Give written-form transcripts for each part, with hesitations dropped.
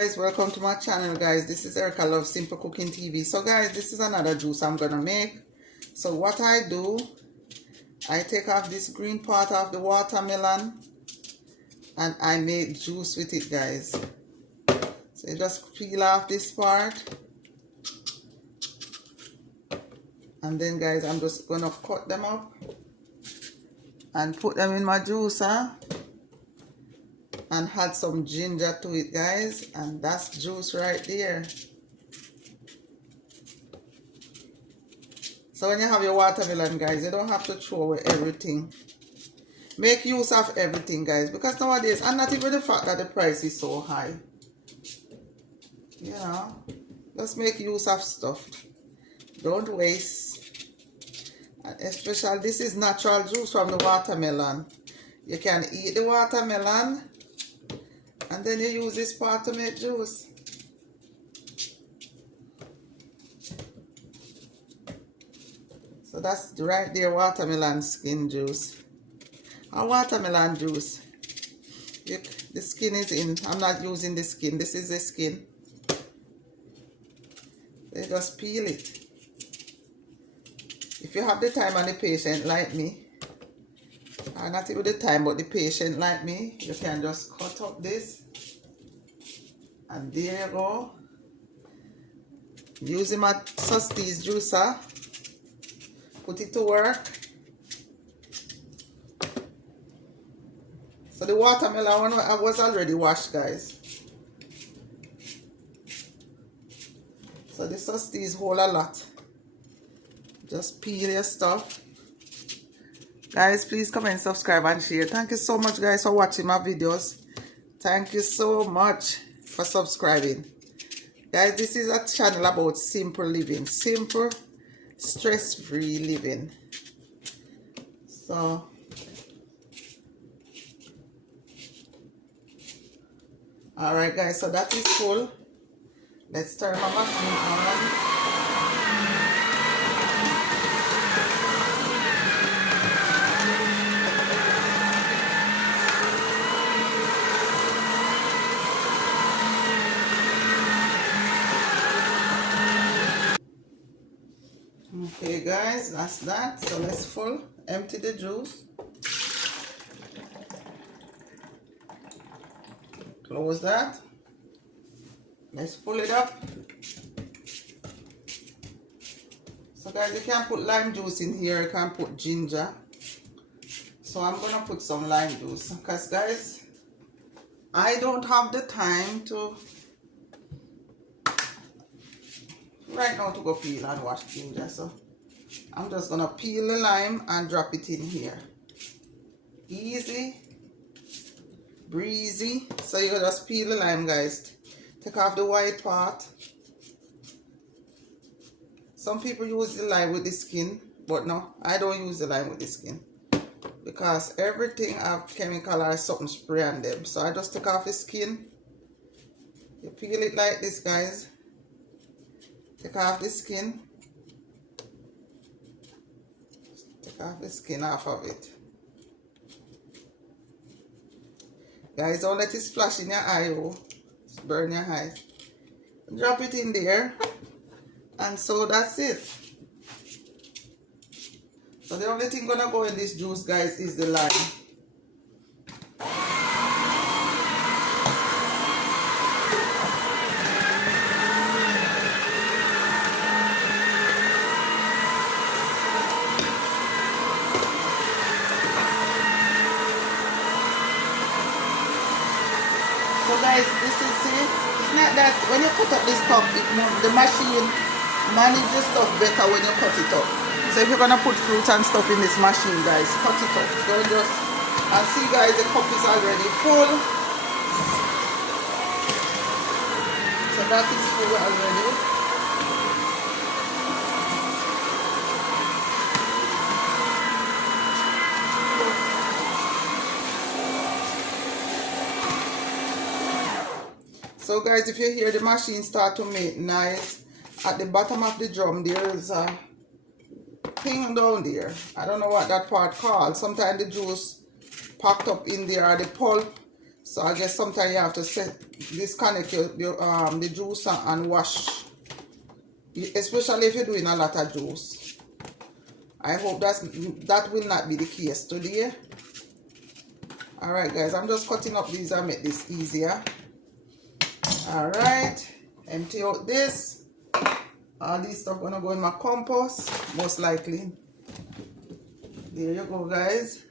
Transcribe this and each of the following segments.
Guys, welcome to my channel. Guys, this is Erica Love Simple Cooking TV. So guys, this is another juice I'm gonna make. So what I do, I take off this green part of the watermelon and I make juice with it, guys. So you just peel off this part, and then guys, I'm just gonna cut them up and put them in my juicer and add some ginger to it, guys, and that's juice right there. So when you have your watermelon, guys, you don't have to throw away everything. Make use of everything, guys, because nowadays, and not even the fact that the price is so high, you know, just make use of stuff. Don't waste. And especially, this is natural juice from the watermelon. You can eat the watermelon and then you use this part to make juice. So that's right there, watermelon skin juice. Or watermelon juice. The skin is in. I'm not using the skin. This is the skin. They just peel it. If you have the time and the patience like me, or not even the time but the patient like me, you can just cut up this, and there you go. Using my Susties juicer, put it to work. So the watermelon one I was already washed, guys. So the Susties hold a lot. Just peel your stuff. Guys, please comment, subscribe and share. Thank you so much, guys, for watching my videos. Thank you so much for subscribing. Guys, this is a channel about simple living. Simple, stress-free living. So, alright guys, so that is full. Let's turn my machine on. Okay guys, that's that. So let's empty the juice. Close that. Let's pull it up. So guys, you can put lime juice in here, you can put ginger. So I'm gonna put some lime juice because guys, I don't have the time to right now to go peel and wash ginger, so I'm just gonna peel the lime and drop it in here. Easy breezy. So you just peel the lime, guys. Take off the white part. Some people use the lime with the skin, but no, I don't use the lime with the skin because everything have chemical or something spray on them. So I just take off the skin. You peel it like this, guys. Take off the skin. Take off the skin off of it. Guys, don't let it splash in your eye, oh. Burn your eyes. Drop it in there. And so that's it. So the only thing gonna go in this juice, guys, is the lime. So guys, this is it. It's not that when you cut up this stuff, the machine manages stuff better when you cut it up. So if you're gonna put fruit and stuff in this machine, guys, cut it up. Don't just, and see guys, the cup is already full. So that is full already. So guys, if you hear the machine start to make noise, at the bottom of the drum there is a thing down there. I don't know what that part called. Sometimes the juice packed up in there or the pulp So I guess sometimes you have to disconnect the juicer and wash, especially if you're doing a lot of juice. I hope that will not be the case today. Alright guys, I'm just cutting up these and make this easier. Alright, empty out this. All these stuff gonna go in my compost, most likely. There you go guys.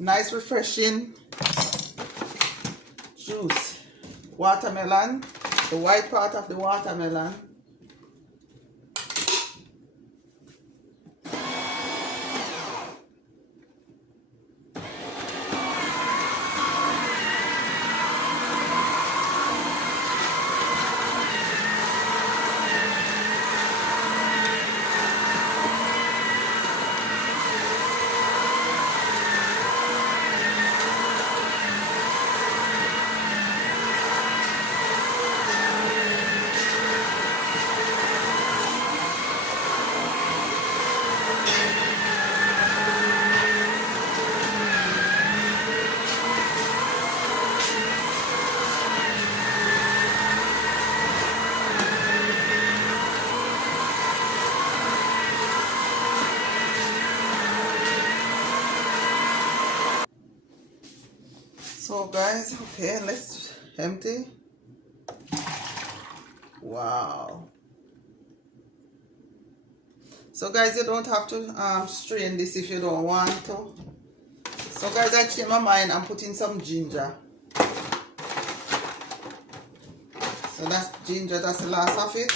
Nice refreshing juice. Watermelon, the white part of the watermelon. So guys, okay, let's empty. Wow. So guys, you don't have to strain this if you don't want to. So guys, I changed my mind. I'm putting some ginger. So that's ginger, that's the last of it.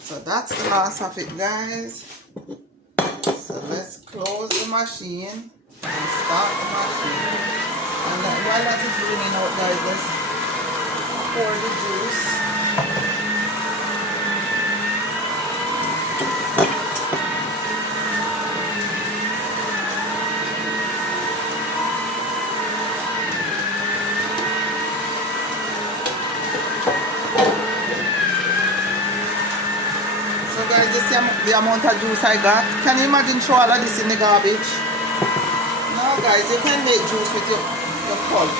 So that's the last of it guys. So let's close the machine and start the machine. And while that is running out guys, let's pour the juice. So guys, this is the amount of juice I got. Can you imagine throw all of this in the garbage? No guys, you can make juice with your pulp.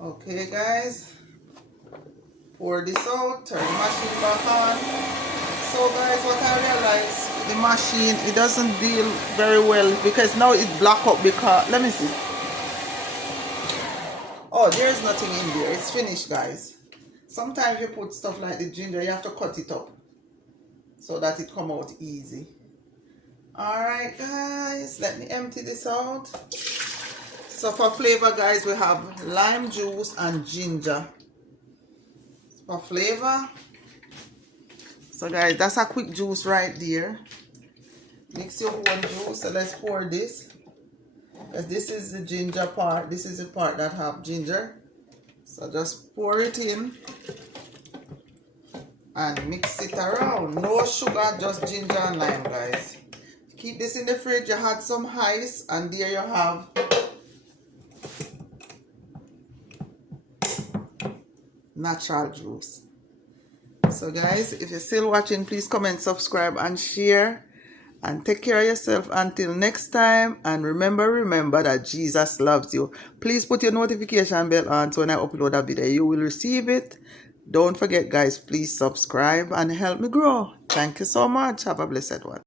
Okay guys, pour this out, turn the machine back on. So guys, what I realized, the machine, it doesn't deal very well because now it black up because, let me see. Oh, there's nothing in there. It's finished guys. Sometimes you put stuff like the ginger, you have to cut it up so that it come out easy. Alright guys, let me empty this out. So for flavor guys, we have lime juice and ginger. For flavor. So guys, that's a quick juice right there. Mix your whole juice. So let's pour this. This is the ginger part. This is the part that have ginger. So just pour it in and mix it around. No sugar, just ginger and lime guys. Keep this in the fridge. You had some ice and there you have natural juice. So guys, if you're still watching, please comment, subscribe and share. And take care of yourself until next time. And remember that Jesus loves you. Please put your notification bell on so when I upload a video, you will receive it. Don't forget guys, please subscribe and help me grow. Thank you so much. Have a blessed one.